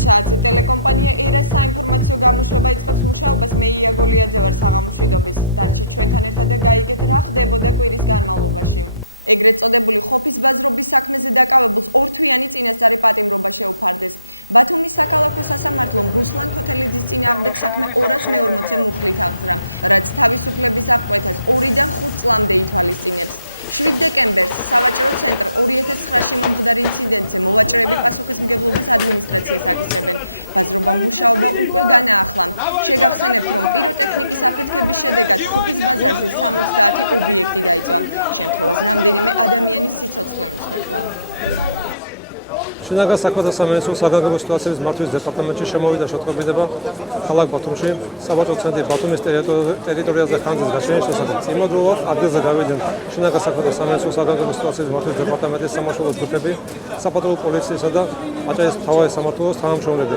საათზე ტელეკომპანია ერას საინფორმაციო გამოშვება იწყებს მუშაობას. მე ია გოლიაძე ვარ საღამოშვიდობის. დარჩით ჩვენთან ერთად და გაიგეთ რა ხდებოდა კვირის განმავლობაში. ეგრეთ წოდებული ხოფის ბაზრობის საქმეზე დაკავებულს ორთვიანი წინასწარი პატიმრობა შეუფარდეს. ბათუმის საქალაქო სასამართლომ რუსლან ქოთელიძის წინააღმდეგ საქმე 240-ზე მუხლით აღძრა, რაც თავისუფლების აღკვეთას 2-დან 5 წლამდე ითვალისწინებს. 7 დეკემბერს სავაჭრო ცენტრ 2009-ში მომხდარ ინციდენტზე მოვაჭრეები პასუხისმგებლობას ადმინისტრაციას აკისრებენ. ბაზრობამ მუშაობა უკვე განაახლა. შეგახსენებთ, რომ პიროტექნიკის აფეთქების შედეგად ხოფის ბაზარზე 70 ობიექტი დაიწვა. შემთხვევას რამდენიმე ადამიანის სიცოცხლე უსმენლა. შინაგან საქმეთა სამინისტროს საგანგებო სიტუაციების მართვის დეპარტამენტში შემოვიდა შეტყობინება ქალაქ ბათუმში სავაჭრო ცენტრი ბათუმის ტერიტორიაზე ხანძრის გაშენის შესახებ. იმავდროულად ადგილზე გავიდნენ შინაგან საქმეთა სამინისტროს საგანგებო სიტუაციების მართვის დეპარტამენტის სამაშველო ჯგუფები, საპატრულო პოლიციისა და აჭარის მთავარი სამმართველოს თანამშრომლები.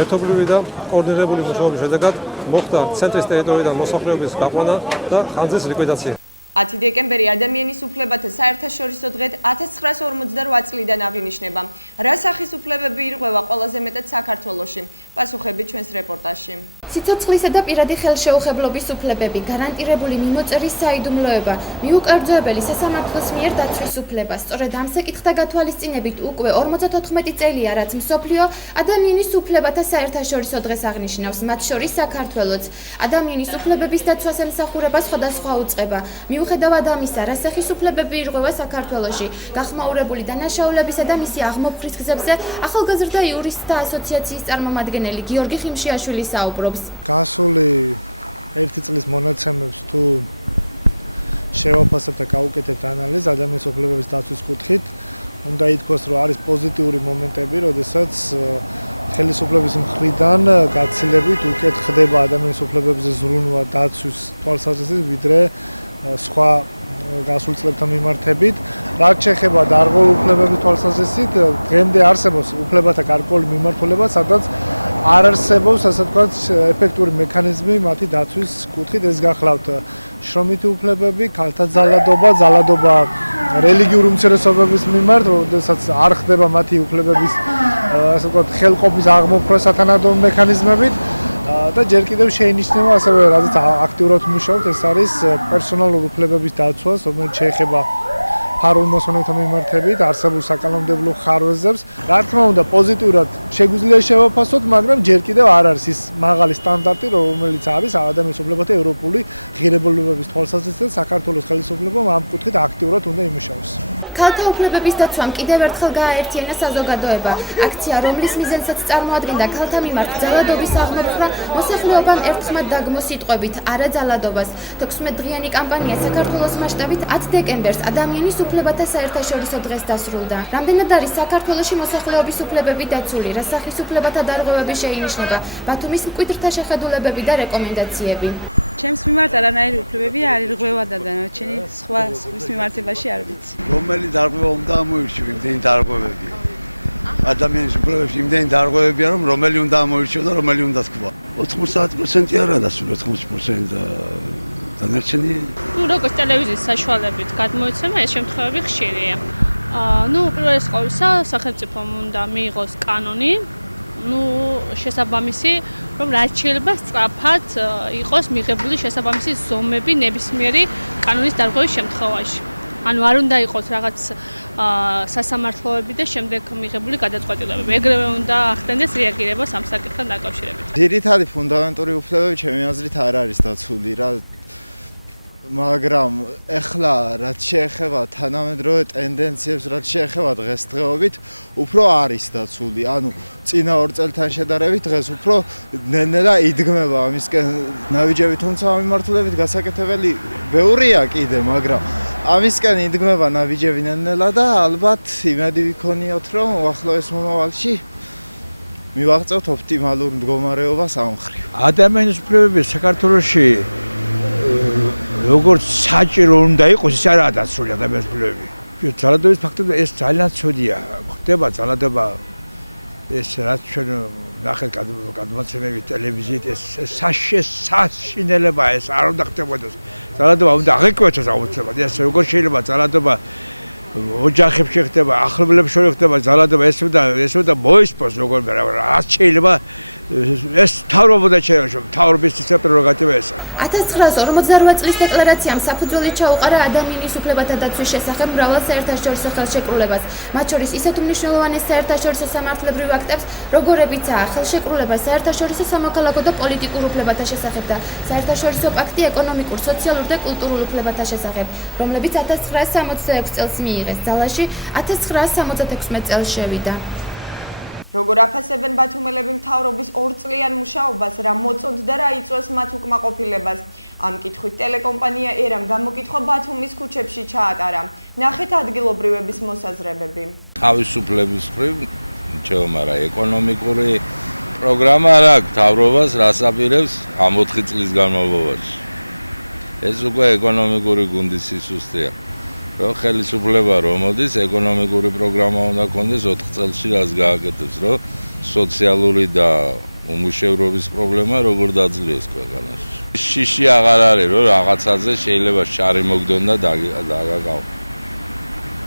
ერთობლივი და კოორდინირებული მუშაობის შედეგად მოხდა ცენტრის ტერიტორიიდან მოსახლეობის გაყვანა და ხანძრის ლიკვიდაცია. 10 დეკემბერი ადამიანის უფლებათა საერთაშორისო დღედ 1948 წლიდან აღინიშნება. რა სახის უფლებები ირღვევა ყველაზე მეტად საქართველოში? პასუხები ჩვენს რეპორტაჟში. სიცოცხლისა და პირადი ხელშეუხებლობის უფლებები, გარანტირებული მიმოწერის საიდუმლოება, მიუკერძოებელი სასამართლოს მიერ დაცვის უფლება. სწორედ ამ საკითხთა გათვალისწინებით უკვე 54 წელია, რაც მსოფლიო ადამიანის უფლებათა საერთაშორისო დღეს აღნიშნავს, მათ შორის საქართველოც. ადამიანის უფლებების დაცვას ემსახურება სხვადასხვა უწყება. მიუხედავად ამისა, რა სახის უფლებები ირღვევა საქართველოში, გახმაურებული დანაშაულებისა და მისი აღმოფხრის გზებზე ახალგაზრდა იურისტთა ასოციაციის წარმომადგენელი გიორგი ხიმშიაშვილი საუბრობს. გასული 1 წლის მონაცემებს თუ შევაფასებთ და გავუკეთებთ ანალიზს ადამიანის უფლებების დაცვის კუთხით, უნდა ითქვას, რომ არის პოზიტიური მომენტები, როდესაც ხელისუფლების მხრიდან გაცილებით უკეთ ხდება ადამიანის უფლებებზე ზრუნვა დაცვის თვალსაზრისით, ვიდრე სხვა გასულ წლებთან მიმართებით. რაც შეეხება დარღვეულ უფლებების თვალსაზრისით, დღემდე არსებობს უფლებათა გარკვეული მიმართულება, სადაც არ არსებობს, ასე ვთქვათ, ეფექტური მექანიზმი მათი დაცვის კუთხით. ეს გახლავთ შრომითი უფლებები, ქალთა ძალადობა რელიგიური უმცირესობების მიმართ, როდესაც არ ხდება მათი უფლებების, ასე ვთქვათ, ხელყოფის აღმოფხვრა სათანადო მექანიზმებით. და ჯერ კიდევ შეინიშნება ასევე, რადგან აქტიურად მუშაობთ, ეს არის პერსონალური უფლებების დაცვა, რომელიც შეეხება ფარულ მოსვენებთან მიმართებით, არსებულ საკანონმდებლო ხარვეზებს. რა თქმა უნდა, პოზიტიურად შეგვიძლია შევაფასოთ, მაგრამ ჯერ კიდევ არ არის ის მაღალი სტანდარტი, რომელიც არის ადამიანის უფლებათა ევროპული ღირებულებების თვალსაზრისით, საქართველოს ხელისუფლებამ ამ კუთხით აქტიურად უნდა იმუშაოს. ქალთა უფლებების დაცვამ კიდევ ერთხელ გააერთიანა საზოგადოება. აქცია, რომლის მიზანსაც წარმოადგენდა ქალთა მიმართ ძალადობის აღმოფხვრა, მოსახლეობამ ერთხმად დაგმო სიტყვებით არა ძალადობას. 16 დღიანი კამპანია საქართველოს მასშტაბით 10 დეკემბერს ადამიანის უფლებათა საერთაშორისო დღეს დასრულდა. რამდენად არის საქართველოში მოსახლეობის უფლებები დაცული, რა სახის უფლებათა დარღვევები შეინიშნება, ბათუმის მკვიდრთა შეხედულებები და რეკომენდაციები. ჩემს მიმართ არანაირი უფლებები არ ირღვევა და დანარჩენი სხვა მიმართებაში არ ვიცი. რომელი დარღვევა უნდა ამოირჩიო, იმდენი დარღვევებია. ადამიანის უფლებებში იმდენი დარღვევებია, რომ რომელი უნდა ამოირჩიო და რომელი უნდა თქვა. 90% არაა დასული, 80% დანარჩენი. როგორც ტელევიზიის საშუალებით გადმოიცემა, ეს შემთხვევები ხშირია. უპირველეს ყოვლისა, სახელმწიფომ უნდა მიიღოს კანონი, შესაბამისი, რომ რაც შეიძლება სწრაფად იყოს მიღებული შესაბამისი ზომები ნებისმიერი კანონის დარღვევის შემთხვევაში. ანუ არ უნდა იყოს რაღაც სასამართლოები და შემდეგ მიღებული გადაწყვეტილებები. ეგრევე უნდა ახდენდეს რეაგირება ამ საკითხთან დაკავშირებით. ძირითადი ფუნდამენტური უფლებები ჩემი აზრით არ არის დაცული რა. მაგრამ ეხლა რაც შეეხება თანამედროვე ტენდენციებს, რაც შეეხება დღესდღეობით, უფრო არის დაცული. ანუ წინა 2 წელთან შედარებით დღეს უფრო ნელ-ნელა იდგმება ამისკენ ნაბიჯები, თუმცა ამ მიმართულებით გასაკეთებელი ბევრია კიდე, მაგრამ ამისკენ იდგმება ნაბიჯები ნელ-ნელა და ალბათ იმედი ვიქონიოთ, რომ უახლოეს მომავალში მივაღწევთ ოპტიმალურ მდგომარეობას ამ მხრივ. ადამიანის უფლებები საქართველოში როგორც საჭირო უნდა იყოს, ის არაა დაცული ადამიანის უფლებები. ძალადობის ფაქტები ეს ძალიან ცუდია. ხდება ძალადობა, ეს რაც ჩვენ ნახეთ გადმოცემები ტელევიზიით, ეს საშინელებაა, ეს არ უნდა ხდებოდეს. ძალადობა უნდა აღიკვეცოს აუცილებლად. ეს როგორ შეიძლება ძალადობა ოჯახებში ხდება, ახლობლებს შორის ხდება ძალადობა, ესო და მოისპოს როგორ რაც შეიძლება ეს თავრობოდა შეიძლება თავრობის ის პრეროგატივა ესა 1948 წლის დეკლარაციამ საფუძველი ჩაუყარა ადამიანის უფლებათა დაცვის შესახებ მრავალ საერთაშორისო ხელშეკრულებას, მათ შორის ისეთ უმნიშვნელოვანეს საერთაშორისო სამართლებრივ აქტებს, როგორებიცაა ხელშეკრულება საერთაშორისო სამოქალაქო და პოლიტიკურ უფლებათა შესახებ და საერთაშორისო პაქტი ეკონომიკურ, სოციალურ და კულტურულ უფლებათა შესახებ, რომლებიც 1966 წელს მიიღეს ძალაში, 1976 წელს შევიდა. როგორ აფასებენ ბათუმელები მთავრობის 2 წლიან მუშაობას, რა მოწონთ და რა იწვევს მათ უკმაყოფილებას. ამ კითხვით ტელეკომპანია ერამ გამოკითხვა ბათუმის ქუჩებში ჩაატარა. ნახეთ ადგილობრივების მოსაზრებები. თავისუფლების მხრივ ჩემო, მაგრამ ეკონომიკური პროგრამა არ აქვს მთავრობას, რას აპირებს ამ 4 წლის განმავლობაში. ეს უკვე ეკონომიკური გუნდის სისუსტეა. რომ ხელისუფლება რომ მოდის, ეკონომიკური პროგრამა უნდა კონდეს 4 წელში რას გააკეთებს, რომ სოციალური და უმუშევრობის პრობლემა როგორ დაძლიოს ქვეყანაში. შიში აღარ არის, რომ რაღაცაზე შეიძლება შარი მოგდონ და დაგაგავ.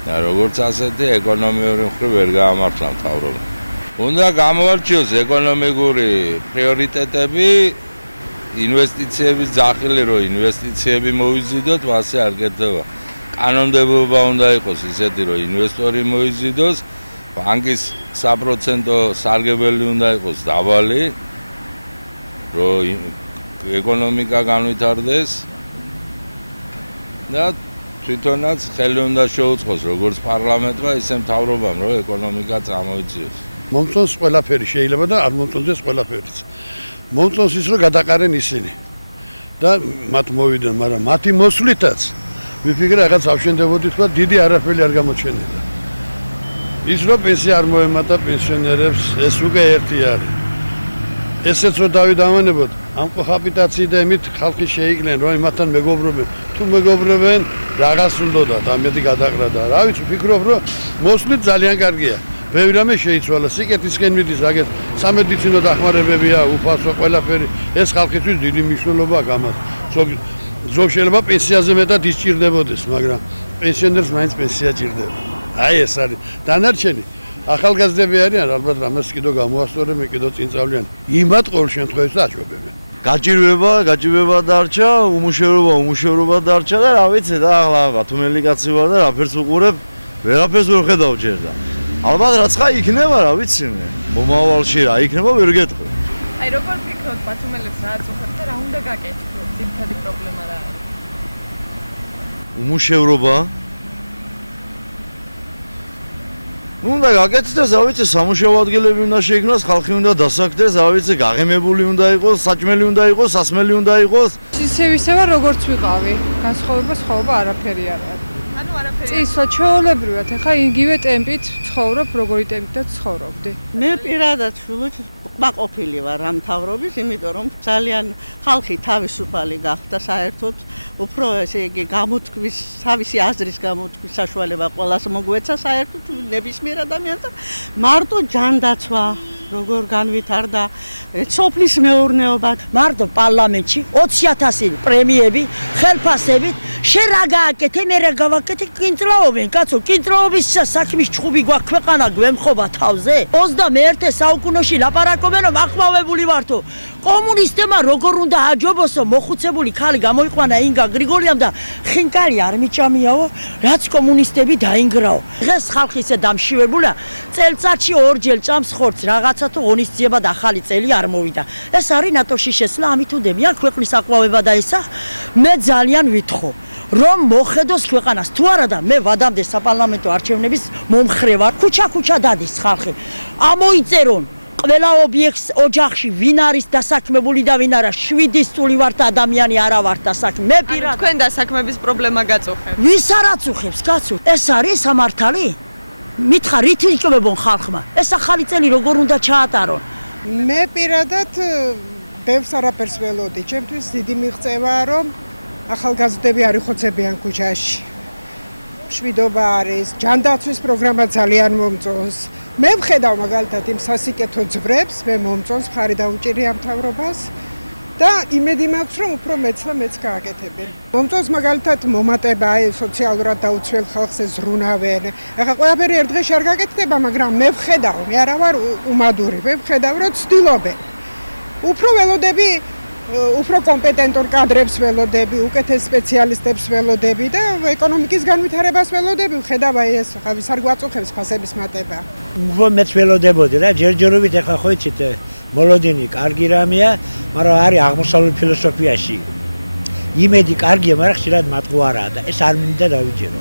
და როგორც ასეთი ეკონომიური მხრივ ვერ გაამართლა მთავრობა. უნდა გამოარჩიოს ეკონომიკური პრიორიტეტები, ინვესტიციების ძახილი, რომ ინვესტიციები მოიზიდოთ, მასე არ კეთდება. კანონმდებლობა უნდა იყოს ისეთი, რომ ინვესტორი მოიზიდოს, ბანკის საპროცენტო სარგებელი უნდა იყოს დაბალი, რომ ეკონომიკა განვითარდეს და თვითონაც ხელი უნდა შეუწყოს როგორც პარლამენტმა, ისე მთავრობამ, რომ ეკონომიკა წამოიძიოს. მომწონს ყველაფერი შეიძლება და არ მომწონდეს ყველაფერიც. მომწონს ის, რომ გადაყარენ ისინი და მათ მოვიდნენ, მაგრამ მათი მოსვლითაც ვიფიქრე რაღაც ავშენდებოდი თქვა დიდი არაფერი არ გამოჩენილა. ის რომ პენსია არ მოემატა პენსიონერებს, ეს უკვე ერთი არის. ესეც რომ დავიდამანებოდ, ამ კოჰაბიტაციით და იმით ხალხი შეიკლენ, რომ იმათთან მეგობრობენ. თუ მეგობრობენ, რაღაც უნდათ, ამეთი გადაყრა და რა ვიცი, ვფიქრობ, რომ მოსვლით ძალიან კარგია. ბევრი რამე შეიცვალა, სიკეთისკენ მიდის, აგეთ სამედიცინო დახმარებებია, უფასო ყველაფერი. ეს ხალხისთვის დიდი მნიშვნელობა აქვს ამას. ზოგ შეიძლება პენსიაზე მეტად ისჭირდებოდეს, მაგრამ პენსიონერს მაინც პენსია ჭირდება. აი ეს არის. დანარჩენი ახალგაზრდები არიან, ალბათ რამეს კიდო გამოასწორებენ, კიდო წინ წავლიან. იმათ ყოველ შემთხვევაში აჩვენებენ. გაჭირვება დარჩა, უმუშევრობა დარჩა და რა ვიცი და ახლა ბათუმელი კაცი ვარ და რაფერს უყურებ, ვერაფერს ვერ ხედავ ჯერ და. ალბათ რაც ხა იქნება, რა ვიცი მე. მომავალში რა იქნება ვერ გეტყვი. აი როგორ ფიქრობთ ბათუმელებს რა აწუხებთ და რა უნდა გაკეთდეს? ძირითადი პრობლემა რა არის? უმუშევრობა. უნდა გაკეთდეს, რა ვიცი, სამუშაო ადგილები უნდა შეიქმნას, ხალხი უნდა დასაქმდეს, რა ვიცი, გაღემებული უნდა იყოს, საჭმელი უნდა იყოს, სასმელი უნდა იყოს. ისევ როგორც ვიყავი, განსხვავება არაფერი არ არის. ანუ არაფერი. წისო ჩაოლებრივად, ეხა იგივე ტემპით ცხოვრობ, როგორი ტემპითაც ცხოვრობდი. მე პირადად მაყოფილი ვარ ამ მთავრობის, იმიტომ რომ ძალიან ხალხი თავისუფალი გახდა საერთოდ, უფრო ესე იგი გამოთქმის, თავისი აზრის გამოთქმის საშუალება ყველას მოგვეცა საერთოდ ნებისმიერ ადამიანს და მარტო ჯანდაცვა როგორ განვითარდა სოფლის მეურნეობა. მარტო პარლამენტში 20,000 პრემიები, ხელფასებით, შენ რა გააკეთე, მე რა გავაკეთე, კინწრაობენ, კაცო, კინწრაობის საქმის ჩხუბი გვაქვს ქვეყანა გვემხობა თავზე. 21 საუკუნეში ლაპარაკობენ, რომ ახმავებული ვართო. კომუნისტებმა როგორ უნდა აჯობოსო, მოხუცებული ხალი გამოიყვანა ინგა გრიგოლიამ და ხინკალი არ მიჭამიაო, რაც კომუნისტები დაინგრაო. დღეს ხალხი ისე დამშივებულია, წელწადში ორჯერ ჭამს ხორცს, რაღაცა თუ ღონისძიება და ახალი წელი არ მოვიდა. ეს არის ნატოში შესვლა, ამით უდებიან ქვეყნის აყვავება და ისა. მე ძალიან ვითხოვ, რომ მოხედოს ქვეყანას. თუ არა და მე ვადამდე საპარლამენტო არჩევნების მომხრე ვარ. ქუჩა დადის ხალხი. ამოიწერონ ყველა ობიექტს ოჯახში ვინ არის დასაქმებული და ვინ არა. 7 წული ვართ ადამიანი არა ვართ დასაქმებული. მე პირადად თქვენ დასაქმების პრობლემა გაწუხებთ. ვის არ აწუხებს, კაცო? ეს არის სამართალი? მითხარ, რით იკლებონ ხალხმა? ეს ახალი წელი როგორ უნდა ჩაატარონ? მე პირადად ბევრს არაფერს ველოდი. ჩემთვის დიდი მიღწევაა, რომ ახალგაზრდები არ იხოცებიან ქუჩაში. მშვიდობა არის, ჯანდაცვის პროგრამა ძალიან მომწონს. მე ვხედავ მაგალითად იმ სასიკეთო ძვრებს, მე მომწონს, მხარი დაუჭირია მთავრობას. და იმედი მაქვს, რომ უფრო მეც და მეც გააკეთებენ. მომწონს მაგალითად მომატება, სოციალურად დაუცველ ხალხს ზრუნავენ. ახლა ყველაფერი ერთ დღეში არ გაკეთდება, მაგრამ მე ვხედავ, მე არა ვარ უმადური, მე ვხედავ, რომ ცდილობენ. უფრო ველოდები, უფრო კომპეტენტურ კადრებს ველოდები, უკეთეს სპეციალისტებს ველოდები და ეკონომიკის განვითარებას ველოდები. ვხედავ აი ეს, ხა ვის არ გვაწუხებს ფასების მატება. უფრო მეც ველოდებოდი რა, ჯერჯერობით ახლა ხო იცით, მოლოდინი კარგი რამეა, მაგრამ არის აღმოსავლურ ფილოსოფიაში. იმედი კარგია, მაგრამ ხშირად მატყუ არაა და ეს არ მინდა დავიჯერო.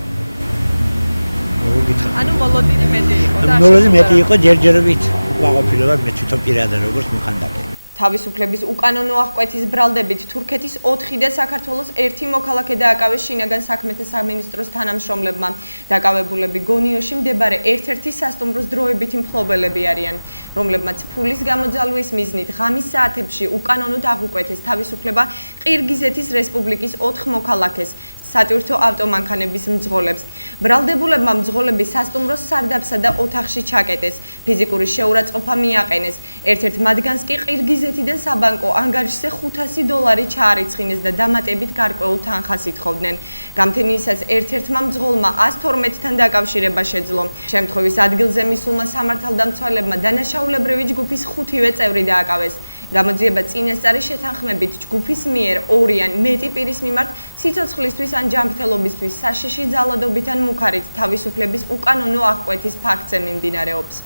ანუ მოლოდინი მეტი იყო და მოლოდინი მეტი იყო ჯერჯერობით ვაყოფილება მე თვითონ პირადად როგორც მოხანდაკე. თავისუფლების უკანონო აღკვეთის ბრალდებით თურქეთის 4 და საქართველოს 1 მოქალაქე დააკავეს შინაგან საქმეთა სამინისტროს თანამშრომლებმა. დაკავებულები გონიოში მდებარე ერთ-ერთი სასტუმროს დროებითი მფლობელები არიან, რომლებმაც ფულის გამოძალვის მიზნით ღამის საათებში უკანონოდ აღუკვეთეს თავისუფლება ყირგიზეთის რესპუბლიკის 4 მოქალაქეს, სატვირთო ავტომანქანების მძღოლებს. ბრალდებულებმა მძღოლები სასტუმროს სარდაფსა და ოთახში ჩაკეტეს, ფიზიკური შეურაცხყოფა მიაყენეს. ერთ-ერთ მათგანს კი ყირგიზეთიდან საბანკო ანგარიშზე $500 ჩაარიცხინეს და დამატებით გარკვეულ თანხას ითხოვდნენ. გამთენიისას ერთ-ერთმა მძღოლმა 112-თან დაკავშირება შეძლო. შემთხვევის ადგილზე მისულმა სამართალდამცველებმა დანაშაულებრივი ჯგუფის 5-ვე წევრი დააკავეს. გამოძიება წინასწარი შეთანხმებით ჯგუფის მიერ 2 ან მეტი პირის მიმართ სიცოცხლისთვის ან ჯანმრთელობისთვის საშიში ძალადობით ან მუქარით თავისუფლების უკანონო აღკვეთის ფაქტზე მიმდინარეობს.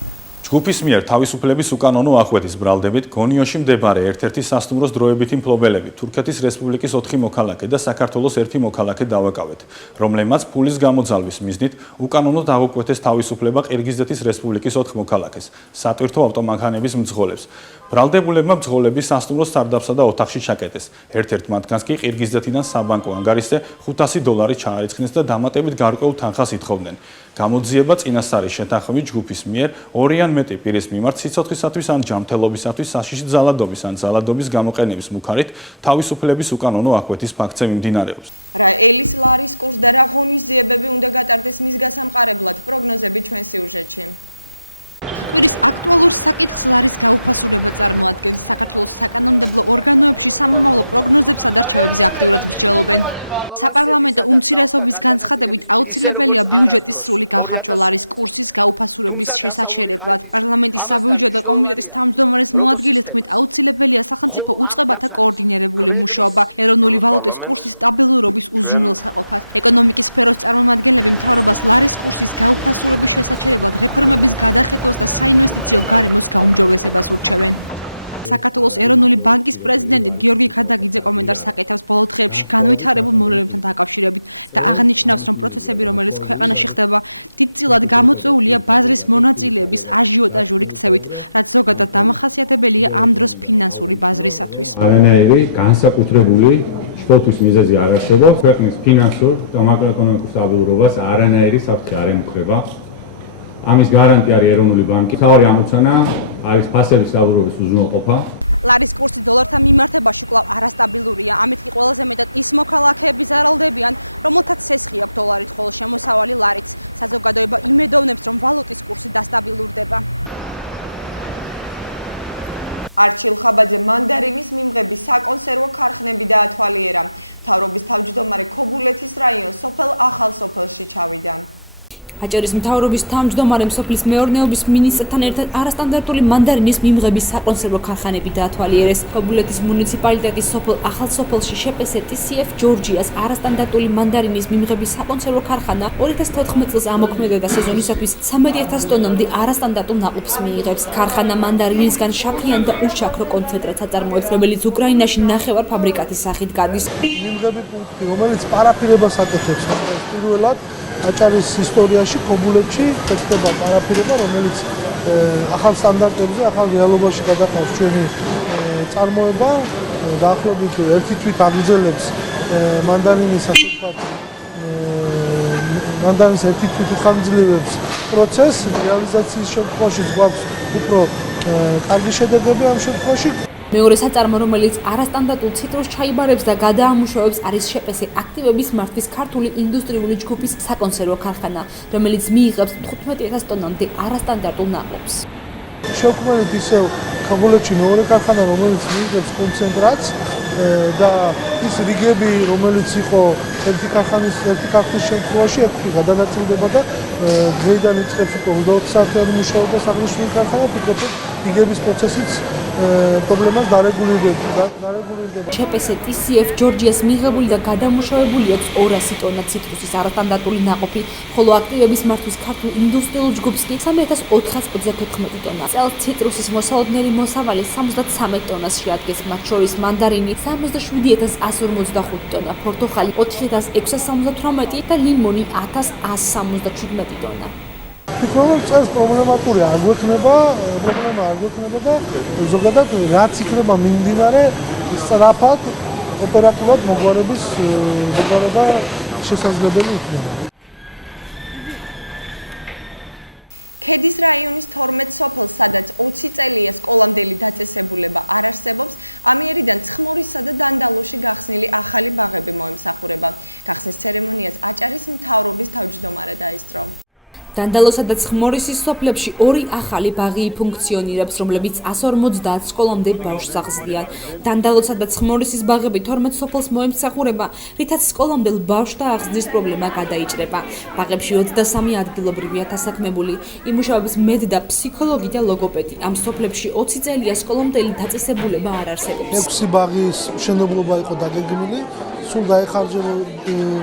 ჯგუფის მიერ თავისუფლების უკანონო აღკვეთის ბრალდებით გონიოში მდებარე ერთ-ერთი სასტუმროს დროებითი მფლობელები თურქეთის რესპუბლიკის 4 მოქალაქე და საქართველოს 1 მოქალაქე დავაკავეთ, რომლებმაც ფულის გამოძალვის მიზნით უკანონოდ აღუკვეთეს თავისუფლება ყირგიზეთის რესპუბლიკის 4 მოქალაქეს, სატვირთო ავტომანქანების მძღოლებს. ბრალდებულებმა მძღოლები სასტუმროს სარდაფსა და ოთახში ჩაკეტეს. ერთ-ერთ მათგანს კი ყირგიზეთიდან საბანკო ანგარიშზე $500 ჩაარიცხინეს და დამატებით გარკვეულ თანხას ითხოვდნენ. გამოძიება წინასწარი შეთანხმებით ჯგუფის მიერ 2 ან მეტი პირის მიმართ სიცოცხლისათვის ან ჯანმრთელობისათვის საშიში ძალადობის ან ძალადობის გამოყენების მუქარით თავისუფლების უკანონო აღკვეთის ფაქტზე მიმდინარეობს. რა ელის ლარის კურსს და რა ღონისძიებები უნდა გატარდეს მის გასამყარებლად, პროგნოზები ჩვენ სიუჟეტში. კვირის აქტუალურ საკითხს ლარის გაუფასურება წარმოადგენს. საქართველოს საკანონმდებლო ორგანოებში სამომავლო პროგნოზებსა და რჩევებზე აქტიურად მსჯელობენ. საპარლამენტო უმცირესობის განცხადებით აუცილებელია ბიუჯეტის სრული განხარჯვა ლარის კურსის გაუფასურების შესაჩერებლად. პარლამენტის საბიუჯეტო კომიტეტის თავმჯდომარის მოადგილის თქმით, აუცილებელია სახელმწიფო უწყებათა კოორდინირებული მუშაობა ეროვნული ვალუტის კურსის სტაბილურობის უზრუნველსაყოფად. ეკონომიკის სფეროს წარმომადგენლები მთავრობას ლარის კურსის გაუფასურების შესაჩერებლად რეფორმების გადახედვას და საინვესტიციო გარემოს გაუმჯობესებას ურჩევენ. საქართველოს ეროვნული ბანკის პრეზიდენტი გიორგი ქადაგიძე კომენტარს აკეთებს ბოლო დღეებში განვითარებულ მოვლენებთან დაკავშირებით და აღნიშნავს, რომ პროცესები, რომელიც ქვეყანაში ხდება, დიდწილად გამოწვეულია ბაზრის მონაწილეების აჟიოტაჟური ქცევით, რაც ზოგადად დამახასიათებელია ამ დროს ფინანსური ბაზრისათვის. არანაირი განსაკუთრებული შფოთვის მიზეზი არ არსებობს. ქვეყნის ფინანსურ და მაკროეკონომიკურ სტაბილურობას არანაირი საფრთხე არ ემუქრება. ამის გარანტია არის ეროვნული ბანკი. მთავარი ამოცანა არის ფასების სტაბილურობის უზრუნველყოფა. ლარის კურსი დოლართან მიმართებაში კვლავ არასტაბილურია. ამით კი ყველაზე მეტად ის მოქალაქეები ზარალდებიან, რომელთაც სესხი აქვს დოლარით, ხოლო შემოსავალი ლარით. საზოგადოება იმედოვნებს, რომ ვალუტის კურსი დასტაბილურდება. არჩილ ხაბაძე მანდარინის მიმღების საკონსერვო ქარხნები დაათვალიერა. მთავრობის თავმჯდომარე ქობულეთის რაიონის სოფელ ახალ სოფელში ჩავიდა. აჭარის მთავრობის თავმჯდომარე სოფლის მეურნეობის მინისტრთან ერთად არასტანდარტული მანდარინის მიმღების საკონსერვო ქარხანები დაათვალიერეს. ქობულეთის მუნიციპალიტეტის სოფელ ახალ სოფელში შეპესეტისიეფ ჯორჯიას არასტანდარტული მანდარინის მიმღების საკონსერვო ქარხანა 2014 წელს ამოქმედა და სეზონისათვის 13,000 ტონამდე არასტანდარტულ ნაყოფს მიიღებს. ქარხანა მანდარინისგან შაქრიან და უშაქრო კონცენტრატს აწარმოებს, რომელიც უკრაინაში ნახევარ ფაბრიკატის სახით გადის. მიმღები პუნქტი, რომელიც პარაფირებას აკეთებს, პირველად აჭარის ისტორიაში ქობულეთში ხდება პარაფირება, რომელიც ახალ სტანდარტებზე, ახალ რეალობაში გადაყავს ჩვენი წარმოება, დაახლოებით 1 თვით აგრძელებს მანდარინის ასე ვთქვათ, მანდარინის 1 თვით უხანგრძლივებს პროცესს, რეალიზაციის შემთხვევაში გვაქვს უფრო კარგი შედეგები ამ შემთხვევაში. მეორე საწარმო, რომელიც არასტანდარტულ ციტრუს ჩაიბარებს და გადაამუშავებს, არის შეპესე აქტივების მართვის ქართული ინდუსტრიული ჯგუფის საკონსერვო ქარხანა, რომელიც მიიღებს 15,000 ტონამდე არასტანდარტულ ნაყოფს. შევქმნით ისევ ქობულეთში მეორე ქარხანა, რომელიც მიიღებს კონცენტრატს და ის რიგები, რომელიც იყო ერთი ქარხნის შემთხვევაში ერთი გადანაწილდება და დღეიდან იწყებს უკვე 20 საათიანი მუშაობა აღნიშნული ქარხანა, ფიქრობ, რიგების პროცესიც პრობლემას დარეგულირდება. ЧПС TCF ჯორჯიას მიღებული და გადამუშავებული აქვს 200 ტონა ციტრუსის არასტანდარტული ნაყოფი, ხოლო აქტივების მართვის ქართულ ინდუსტრიულ ჯგუფს კი 3434 ტონა. წელს ციტრუსის მოსალოდნელი მოსავალი 73 ტონას შეადგენს, მათ შორის მანდარინი 77145 ტონა, პორტოხალი 4678 და ლიმონი 1177 ტონა. ფიქრობ, წელს პრობლემა არ გვექნება და ზოგადად რაც იქნება მიმდინარე სწრაფად ოპერატიულად მოგვარების მოგვარება შესაძლებელი იქნება. ქედის რაიონის 12 სოფელს, სადაც 20 წელია სკოლამდელი დაწესებულება არ არსებობს, ამიერიდან ცხმორისა და დანდალოში გახსნილი ახალი ბაღები მოემსახურება. გახსნის ცერემონიას აჭარის მთავრობის თავმჯდომარე დაესწრო. დანდალოსა და ცხმორისის სოფლებში 2 ახალი ბაღი ფუნქციონირებს, რომლებიც 150 სკოლამდე ბავშვს აღზრდიან. დანდალოსა და ცხმორისის ბაღები 12 სოფელს მოემსახურება, რითაც სკოლამდელ ბავშვთა აღზრდის პრობლემა გადაიჭრება. ბაღებში 23 ადგილობრივია დასაქმებული, იმუშავებს მედ და ფსიქოლოგი და ლოგოპედი. ამ სოფლებში 20 წელია სკოლამდელი დაწესებულება არ არსებობს. 6 ბაღის მშენებლობა იყო დაგეგმილი, სულ დაეხარჯება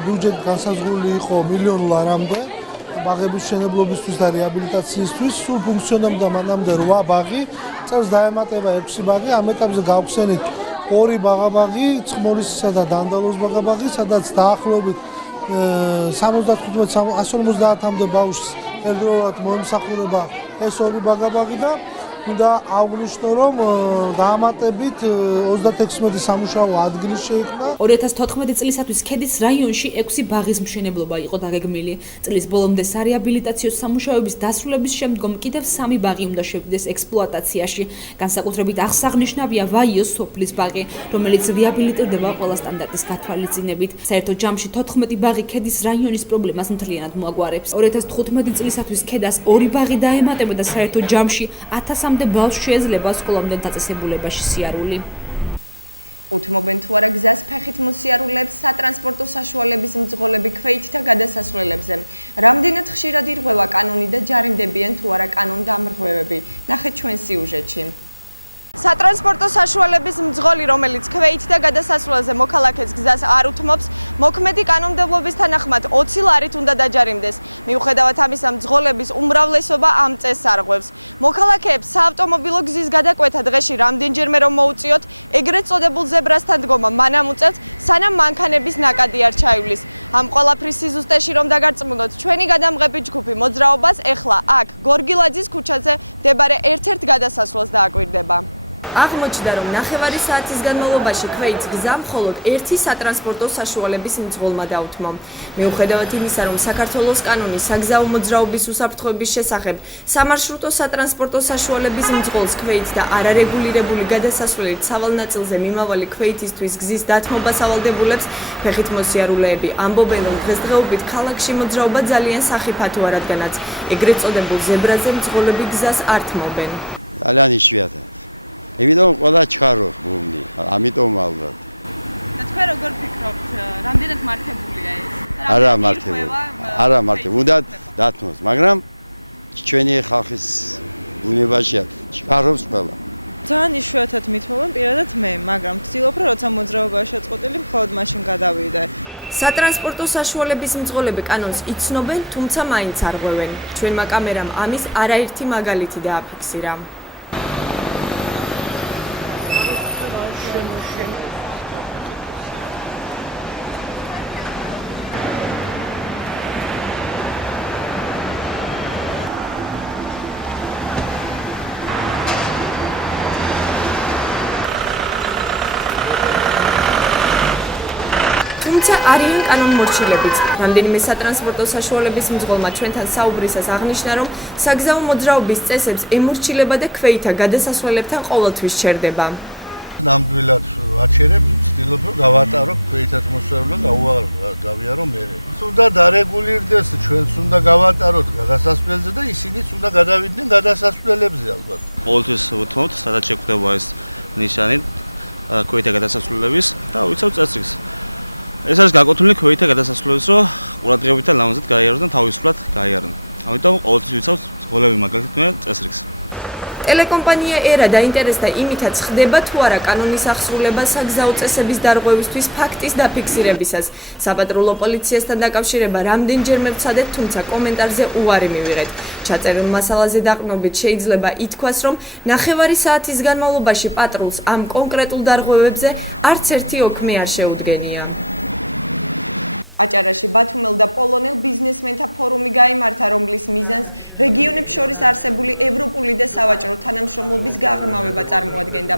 ბიუჯეტი განსაზღვრული იყო $1,000,000 ლარამდე. ბაღების მშენებლობისთვის და რეაბილიტაციისთვის სულ ფუნქციონირებდა მანამდე 8 ბაღი, წელს დაემატება 6 ბაღი, ამ ეტაპზე გავხსენით 2 ბაღაბაღი, ცხმორისისა და დანდალოს ბაღაბაღი, სადაც დაახლოებით 150-მდე ბავშვს ერთდროულად მოემსახურება ეს 2 ბაღაბაღი და მინდა აღვნიშნო, რომ დაამატებით 36 სამუშაო ადგილი შეიქმნა. 2014 წლისათვის ქედის რაიონში 6 ბაღის მშენებლობა იყო დაგეგმილი. წლის ბოლომდე სარეაბილიტაციო სამუშაოების დასრულების შემდგომ კიდევ 3 ბაღი უნდა შევიდეს ექსპლუატაციაში. განსაკუთრებით აღსანიშნავია ვაიოს სოფლის ბაღი, რომელიც რეაბილიტირდება ყველა სტანდარტის გათვალისწინებით. საერთო ჯამში 14 ბაღი ქედის რაიონის პრობლემას მთლიანად მოაგვარებს. 2015 წლისათვის ქედას 2 ბაღი დაემატება და საერთო ჯამში 1000-მდე ბავშვს შეეძლება სკოლამდე დაწესებულებაში სიარული. უთმობენ თუ არა გზას ფეხით მოსიარულეებს სატრანსპორტო საშუალების მძღოლები ქვეით და გადასასვლელებზე. რამდენად ხშირად ირღვევა კანონი და ჯარიმდებიან თუ არა კანონდამრღვევები. ნახეთ ჩვენ სიუჟეტში. სატრანსპორტო საშუალების მძღოლი, რომელიც ქვეით და გადასასვლელზე მოქალაქეს გზას არ უთმობს, მოქმედი კანონმდებლობის თანახმად 20 ლარით უნდა დაჯარიმდეს. მიუხედავად ამისა, მძღოლების უმრავლესობა ამ წესს არღვევს. მოქალაქეებს საავტომობილო გზის გადაკვეთა დღეში რამდენჯერმე რომ მოუწიოთ, ეგრეთ წოდებულ ზებრასთან დგომა მანამ უწევთ, სანამ მანქანების ნაკადი არ ჩაივლის. ამ ყველაფრის სიზუსტეში რომ დაგარწმუნოთ, ჩვენი გადამღები ჯგუფი მოძრაობას ეხლა აქ გორგილაძის ქუჩაზე მდებარე ერთ-ერთ გადასასვლელს დააკვირდება. აღმოჩნდა, რომ ნახევარი საათის განმავლობაში ქვეით გზა მხოლოდ ერთი სატრანსპორტო საშუალების მძღოლმა დაუთმო. მიუხედავად იმისა, რომ საქართველოს კანონი საგზაო მოძრაობის უსაფრთხოების შესახებ სამარშრუტო სატრანსპორტო საშუალების მძღოლს ქვეით და არარეგულირებული გადასასვლელით სავალ ნაწილზე მიმავალი ქვეითისთვის გზის დათმობას ავალდებულებს, ფეხით მოსიარულეები ამბობენ, რომ დღესდღეობით ქალაქში მოძრაობა ძალიან სახიფათოა, რადგანაც ეგრეთ წოდებულ ზებრაზე მძღოლები გზას არ თმობენ. ძალიან იშვიათად. იმიტომ ყველა ჩქარო გუნდი, ამიტომ ალბათ. და თქვენ როგორ ფიქრობთ, რამდენად მართებულია ეს? არა მართებული. უნდა დათმოს, მაგრამ ჩვენი ხალხის ბუნებაშია ჩქარობს ყველა. ძალიან იშვიათად მithმობენ პირადად მე, მაგრამ ვცდილობ, რომ როცა მოძრაობაა შეწყვეტილი, მხოლოდ მაშინ გადავიდე. სატრანსპორტო საშუალების მძღოლები კანონს იცნობენ, თუმცა მაინც არღვევენ. ჩვენმა კამერამ ამის არაერთი მაგალითი დააფიქსირა. თუმცა არიან კანონმორჩილებიც. რამდენიმე სატრანსპორტო საშუალების მძღოლმა ჩვენთან საუბრისას აღნიშნა, რომ საგზაო მოძრაობის წესებს ემორჩილება და ქვეითა გადასასვლელებთან ყოველთვის ჩერდება. ნამდვილად აჩერებ, ვცდილობ რომ გავატარო ქვეითად მოსვლა გავიარო მე. უნდა დარეგულირდეს, ჩვენც უნდა გავატაროთ გადასასვლელზე და ისინიც უნდა გადავიდნენ გადასასვლელებზე ალბათ. ყოველთვის ვთქვათ, სადაც შეგვხვდება ეს ნიშანი ქვეითთა გადასასვლელების და ვიცავ წესრიგს. ეს არის გაკუთვნილი ქვეითთა გადასასვლელების, რომ ყურადღებით და ლამაზად გაიაროს და თავისუფლად გაიარონ. ამიტომ ყოველთვის ვიცავ ღოლები მაგალითად მე წესრიგს. ტელეკომპანია ერა დაინტერესდა იმითაც ხდება თუ არა კანონის აღსრულება საგზაო წესების დარღვევისთვის ფაქტის დაფიქსირებისას. საპატრულო პოლიციასთან დაკავშირება რამდენჯერმე ვცადეთ, თუმცა კომენტარზე უარი მივიღეთ. ჩაწერილ მასალაზე დაყრდნობით შეიძლება ითქვას, რომ ნახევარი საათის განმავლობაში პატრულს ამ კონკრეტულ დარღვევებზე არც ერთი ოქმი არ შეუდგენია. აჭარაში ბათუმელ და პოლონელ ბიზნესმენთა ფორუმი გაიმართა, რომლის მიზანს რეგიონებს შორის არსებული ევროპული და სავაჭრო თანამშრომლობის გაღრმავება წარმოადგენდა.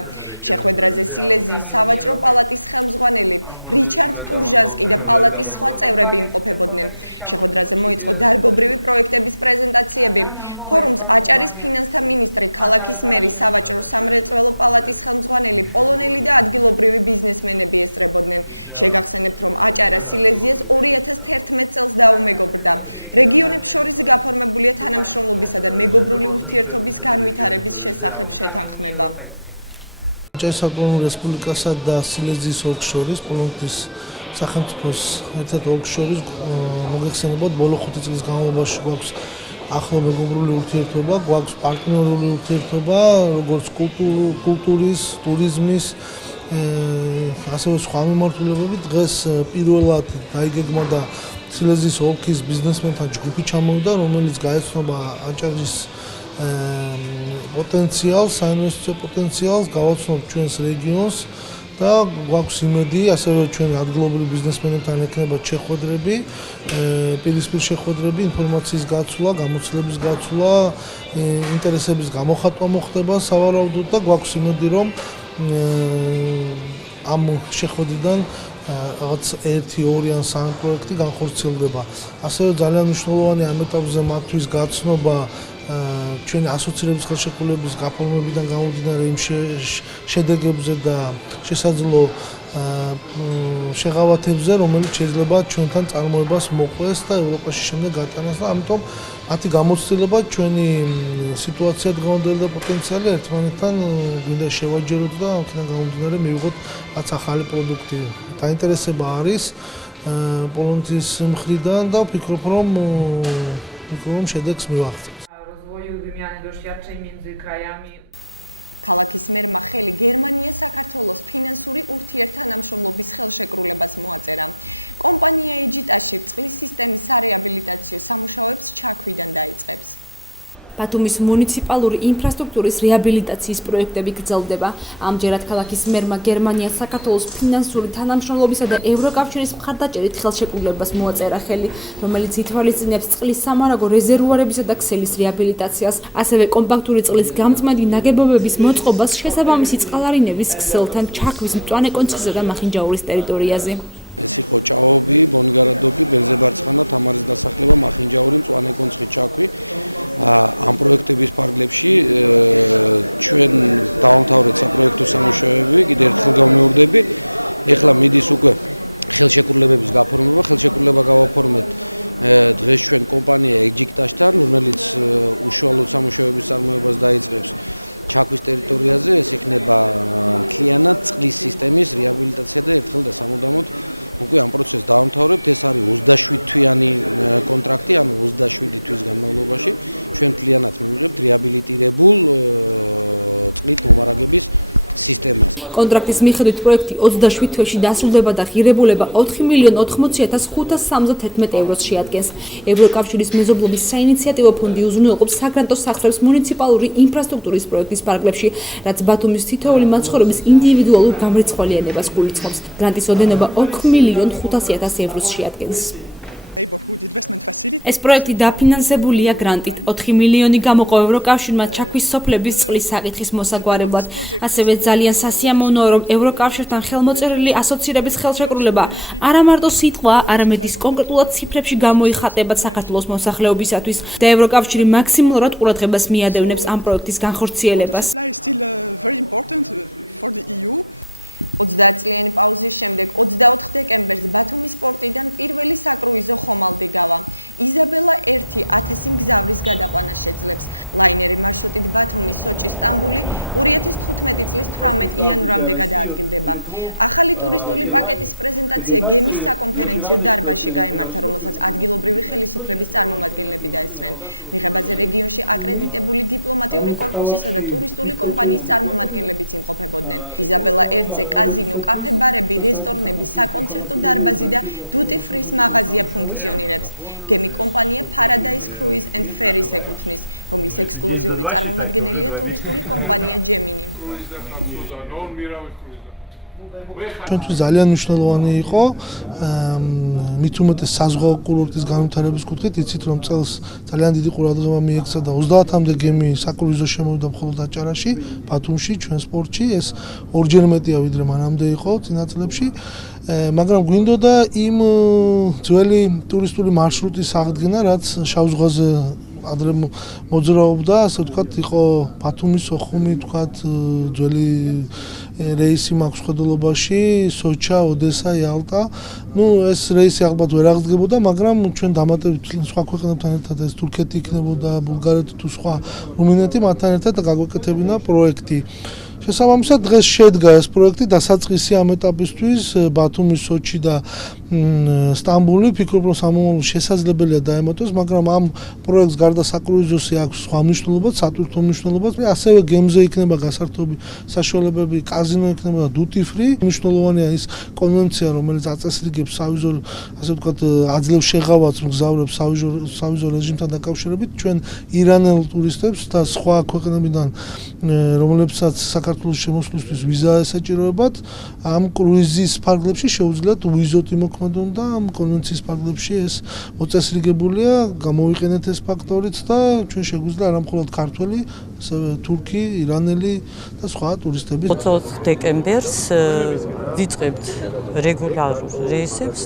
შეხვედრაზე სილეზიის სავაჭრო პალატის ხელმძღვანელი რიჩარდ ტურჟანსკი და პალატის სხვა წევრები იმყოფებოდნენ. შეხვედრაზე მოიწყო დარგობრივი პროექტების პრეზენტაციები. ფორუმს აჭარის ფინანსთა მინისტრი, ქალაქის მერი, სავაჭრო სამრეწველო პალატის ხელმძღვანელი, პოლონელი და ადგილობრივი ბიზნესმენები ესწრებოდნენ. შეგახსენებთ, რომ აჭარა სილეზიას 2011 წელს დაუმეგობრდა. რეგიონებს შორის გაფორმებულია თანამშრომლობისა და მეგობრული ურთიერთობის განვითარების შესახებ შეთანხმება. აჭარის ავტონომურ რესპუბლიკასა და სილეზიის ოლქს შორის, პოლონეთის სახელმწიფოს ერთად ოლქს შორის მოგეხსენებათ, ბოლო 5 წლის განმავლობაში გვაქვს ახლო მეგობრული ურთიერთობა, გვაქვს პარტნიორული ურთიერთობა, როგორც კულტურის, ტურიზმის ასევე სხვა მიმართულებებით. დღეს პირველად დაიგეგმა და სილეზიის ოლქის ბიზნესმენთა ჯგუფი ჩამოვიდა, რომელიც გაეცნობა აჭარის პოტენციალს, საინვესტიციო პოტენციალს, გავაცნობთ ჩვენს რეგიონს და გვაქვს იმედი, ასევე ჩვენ ადგილობრივ ბიზნესმენებთან ექნებათ შეხვედრები, პირისპირ შეხვედრები, ინფორმაციის გაცვლა, გამოცდილების გაცვლა, ინტერესების გამოხატვა მოხდება სავარაუდოდ და გვაქვს იმედი, რომ ამ შეხვედრიდან რაღაც 1-2 ან 3 პროექტი განხორციელდება. ასევე ძალიან მნიშვნელოვანი ამ ეტაპზე მათთვის გაცნობა ჩვენი ასოცირების ხელშეკრულების გაფორმებიდან გამომდინარე იმ შედეგებზე და შესაძლო შეღავათებზე, რომელიც შეიძლება ჩვენთან წარმოებას მოყვეს და ევროპაში შემდეგ გატანას და ამიტომ მათი გამოცდილება ჩვენი სიტუაცია დღევანდელი და პოტენციალი ერთმანეთთან გვინდა შევაჯეროთ და აქედან გამომდინარე მივიღოთ რაც ახალი პროდუქტი. დაინტერესება არის პოლონეთის მხრიდან და ვფიქრობ, რომ შედეგს მივაღწევთ. ქალაქის მერმა ხელი გერმანია საქართველოს ფინანსური ურთიერთთანამშრომლობის ხელშეკრულებას მოაწერა. კომპანია ეჯიტაში წყლის სისტემისარეაბილიტაციო სამუშაოებს ჩაქვიდან დაიწყებს. ბათუმის მუნიციპალური ინფრასტრუქტურის რეაბილიტაციის პროექტები გრძელდება. ამჯერად ქალაქის მერმა გერმანია საქართველოს ფინანსური თანამშრომლობისა და ევროკავშირის მხარდაჭერით ხელშეკრულებას მოაწერა ხელი, რომელიც ითვალისწინებს წყლის სამარაგო რეზერვუარებისა და ქსელის რეაბილიტაციას, ასევე კომპაქტური წყლის გამწმენდი ნაგებობების მოწყობას შესაბამისი წყალარინების ქსელთან ჩაქვის მწვანე კონცხისა და მახინჯაურის ტერიტორიაზე. ეს იყო ჭაობი, ბონგარადობი, ბენზებარცხანა, თამარის დასახლება, მახინჯაური, მწვანე კონცხი, ჩაქვი. ამ პროექტების ფარგლებში ჩვენ დავამთავრეთ საპროექტო სამუშაოები, კიდევ ერთხელ გამეორდები. ეხლა მიდის უკვე ხელშეკრულებების გაფორმება, ხელშეკრულება გავაფორმეთ დღეს ჩვენ კომპანია ეჯიტაშთან, რომელიც უშუალოდ სამუშაოების წარმოებას დაიწყებს ჩაქვის ტერიტორიაზე. ეს იქნება მთლიანად წყლის სისტემის რეაბილიტაცია და ერთხელ და სამუდამოდ უკვე ამ პროცესს დავამთავრებთ. ეს არის 27 თვიანი კონტრაქტი, ანუ 27 თვის განმავლობაში ჩვენ მთლიანად მივიღებთ რეაბილიტირებულ წყლით მომარაგების სისტემას. კონტრაქტის მიხედვით პროექტი 27 თვეში დასრულდება და ღირებულება 4.80.571 ევროს შეადგენს. ევროკავშირის მეზობლობის საინიციატივო ფონდი უზრუნველყოფს საგრანტო სახსრებს მუნიციპალური ინფრასტრუქტურის პროექტის ფარგლებში, რაც ბათუმის თითოეული მაცხოვრების ინდივიდუალურ გამრიცხვალიანებას გულისხმობს. გრანტის ოდენობა 4.500.000 ევროს შეადგენს. ეს პროექტი დაფინანსებულია გრანტით. 4 მილიონი გამოყო ევროკავშირმა ჩაქვის სოფლების წყლის საკითხის მოსაგვარებლად. ასევე ძალიან სასიამოვნოა, რომ ევროკავშირთან ხელმოწერილი ასოცირების ხელშეკრულება არა მარტო სიტყვა, არამედ ის კონკრეტულად ციფრებში გამოიხატება საქართველოს მოსახლეობისათვის და ევროკავშირი მაქსიმალურად ყურადღებას მიადევნებს ამ პროექტის განხორციელებას. 30 წლიანი პაუზის შემდეგ 24 დეკემბერს ბათუმის პორტიდან პირველი საკრუიზო ხომალდი გავა. იზაბელა 1000 მგზავრის გადაყვანას შეძლებს. ლაინერი მარშრუტით ბათუმი, სოჭი, სტამბული 2015 წლის 18 იანვრამდე გადაადგილდება. ახალი ტურისტული პაკეტის პრეზენტაცია გემის საკონფერენციო დარბაზში გაიმართა, რომელსაც ადგილობრივი ხელისუფლების წარმომადგენლები დაესწრნენ. მიღებაზე რეგიონში აკრედიტებული დიპლომატიური კორპუსისა და ტურისტული კომპანიის წარმომადგენლებიც იმყოფებოდნენ. იზაბელა 1-ზე კაზინო, კაფე, ბარები, რესტორნები, საკონცერტო დარბაზი და duty free მაღაზია ფუნქციონირებს. გემი კომპანია Paradise Cruise and Ferries ეკუთვნის, რომლის ექსკლუზიური წარმომადგენელია ტურისტული კომპანია Gemini. ჩვენთვის ძალიან მნიშვნელოვანი იყო მით უმეტეს საზღვაო კურორტის განვითარების კუთხით, იცით რომ წელს ძალიან დიდი ყურადღება მიექცა და 30-მდე გემი საკრუიზო შემოვიდა მხოლოდ აჭარაში, ბათუმში, ჩვენს პორტში, ეს ორჯერ მეტია ვიდრე მანამდე იყო წინა წლებში. მაგრამ გვინდოდა იმ ძველი ტურისტული მარშრუტის აღდგენა, რაც შავ ზღვაზე ადრე მოძრაობდა, ასე ვთქვათ, იყო ბათუმის, ოხუმი, ვთქვათ, ძველი რეისი მაქვს ხედულობაში, სოჩა, ოდესა, იალტა. ეს რეისი ალბათ ვერ აღდგებოდა, მაგრამ ჩვენ დამატებით სხვა ქვეყნებთან ერთად ეს თურქეთი იქნებოდა, ბულგარეთი თუ სხვა რუმინეთი, მათთან ერთად გაგვეკეთებინა პროექტი. შესაბამისად დღეს შედგა ეს პროექტი დასაწყისი ამ ეტაპისთვის ბათუმი, სოჩი და სტამბული. ვფიქრობ რომ სამომავლოდ შესაძლებელია დაემატოს, მაგრამ ამ პროექტს გარდა საკრუიზოსი აქვს სხვა მნიშვნელობაც, სატვირთო მნიშვნელობაც. ასევე გემზე იქნება გასართობი საშუალებები, კაზინო იქნება და duty free. მნიშვნელოვანია ის კონვენცია, რომელიც აწესრიგებს სავიზო, ასე ვთქვათ, აძლევს შეღავათს მგზავრებს სავიზო რეჟიმთან დაკავშირებით. ჩვენ ირანელ ტურისტებს და სხვა ქვეყნებიდან, რომლებსაც საქართველოს შემოსვლისთვის ვიზა ესაჭიროებათ, ამ კრუიზის ფარგლებში შეუძლიათ ვიზოთ იმოქმედონ და ამ კონვენციის ფარგლებში ეს მოწესრიგებულია, გამოვიყენეთ ეს ფაქტორიც და ჩვენ შეგვიძლია არა მხოლოდ ქართველი, ასევე თურქი, ირანელი და სხვა ტურისტები. 20 დეკემბერს ვიწყებთ რეგულარულ რეისებს,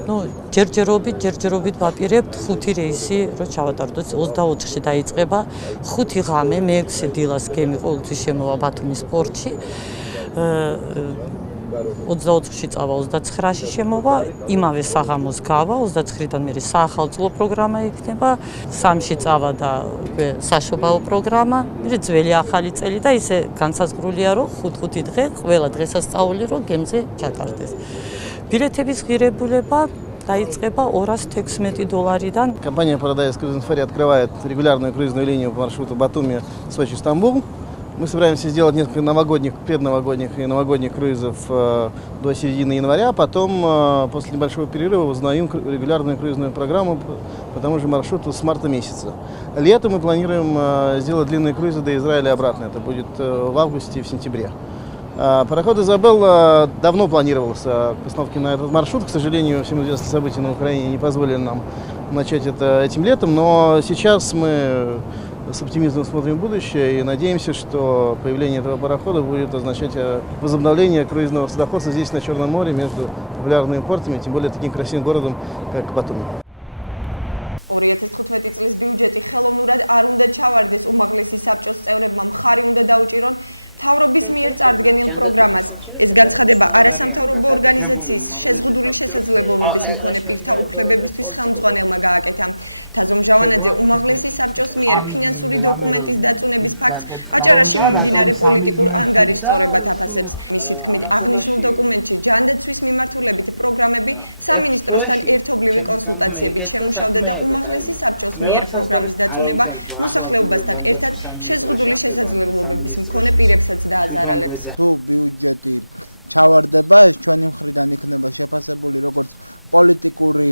ჯერჯერობით ვაპირებთ 5 რეისი, რომ ჩავატარდოთ. 24-ში დაიწყება 5 ღამე, მე-6 დილას გემი ყოველთვის შემოვა ბათუმის პორტში. 24-ში წავა, 29-ში შემოვა, იმავე საღამოს გავა, 29-დან მერე საახალწლო პროგრამა იქნება, 3-ში წავა და საშობაო პროგრამა, მერე ძველი ახალი წელი და ისე განსაზღვრულია, რომ 5 დღე, ყველა დღესასწაული რომ гемზე ჩატარდეს. ბილეთების ღირებულება დაიწყება $216. Компания Paradise Cruise and Ferry открывает регулярную круизную линию по маршруту Батуми, Сочи, Стамбул. Мы собираемся сделать несколько новогодних, предновогодних и новогодних круизов до середины января. Потом, после небольшого перерыва, возобновим регулярную круизную программу по тому же маршруту с марта месяца. Летом мы планируем сделать длинные круизы до Израиля и обратно. Это будет в августе и в сентябре. Пароход «Изабелл» давно планировался к постановке на этот маршрут. К сожалению, всем известные события на Украине не позволили нам начать это этим летом. Но сейчас мы с оптимизмом смотрим в будущее и надеемся, что появление этого парохода будет означать возобновление круизного судоходства здесь, на Черном море, между популярными портами, тем более таким красивым городом, как Батуми. 2015 წლის ბიუჯეტი ხელოვნურად არ უნდა ჩავარდეს, უმაღლესი საბჭოს წევრებმა მხარი უნდა დაუჭირონ მთავრობის მიერ წარდგენილ პროგრამას. ეს განცხადება არასამთავრობო ორგანიზაციის შეზღუდული შესაძლებლობების მქონე პირთა უფლებებისთვის ხელმძღვანელმა გააკეთა. თაზო მჟავანაძე უმაღლესი საბჭოს მიერ ფინანსური დოკუმენტის დაწუნების ფაქტს აჭარაში მიმდინარე პოლიტიკურ ანგარიშწორებად აფასებს. მისი თქმით, აღნიშნულ დოკუმენტში ჯანდაცვის მიმართულებით პროგრამები სამინისტროსთან ერთობლივი კონსულტაციებით შემუშავდა და უმაღლესი საბჭოს მიერ პროგრამის დაწუნება მოსახლეობასთან ერთად შეზღუდული შესაძლებლობების მქონე პირებსაც დააზარალებს. თუ ბიუჯეტი ჩავარდება, ეს ჩვენი მხრიდან იქნება შეფასებული როგორც პოლიტიკური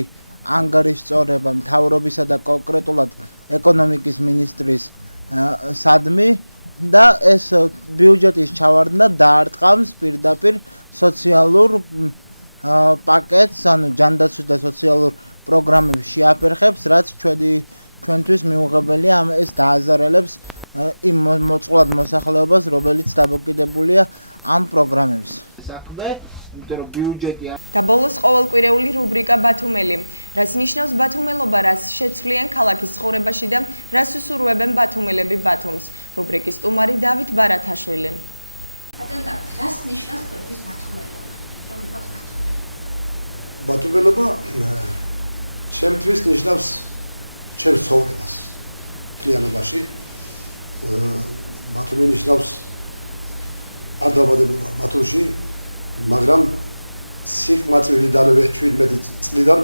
ანგარიშწორება მთავრობისა და კონკრეტულად ეკონომიკის მინისტრის სადმი და ეს ბიუჯეტის ჩავარდნა დაარტყამს პირდაპირ სოციალურ პაკეტს, ანუ ჯანდაცვის და სოციალურ პროგრამებს შეაფერხებს, რაც ჩვენთვის მიუღებელია, ეს დააზარალებს იმ მოწყვლად მოსახლეობას, რომელიც დაბოკიდებულია ამ პროგრამებს. და ბოლოს ყოველკვირეული რუბრიკა ბათუმელი. რაც ნიშნავს ბათუმელობა, რაც შეცვლიან ქალაქის ცხოვრებაში და რაც უსურვებენ ბათუმელები ბათუმს. რუბრიკის სტუმარი დავით ბარათაშვილი. ბატონო, რას ნიშნავს თქვენთვის ბათუმელობა? ბათუმელობა ჩემთვის ნიშნავს ჩემს ცხოვრებას მთლიანობაში. ბათუმი ნიშნავს არ დავადებულ ვარ ბათუმში, მაგრამ სიყმაწვილიდანვე 17 წლიდან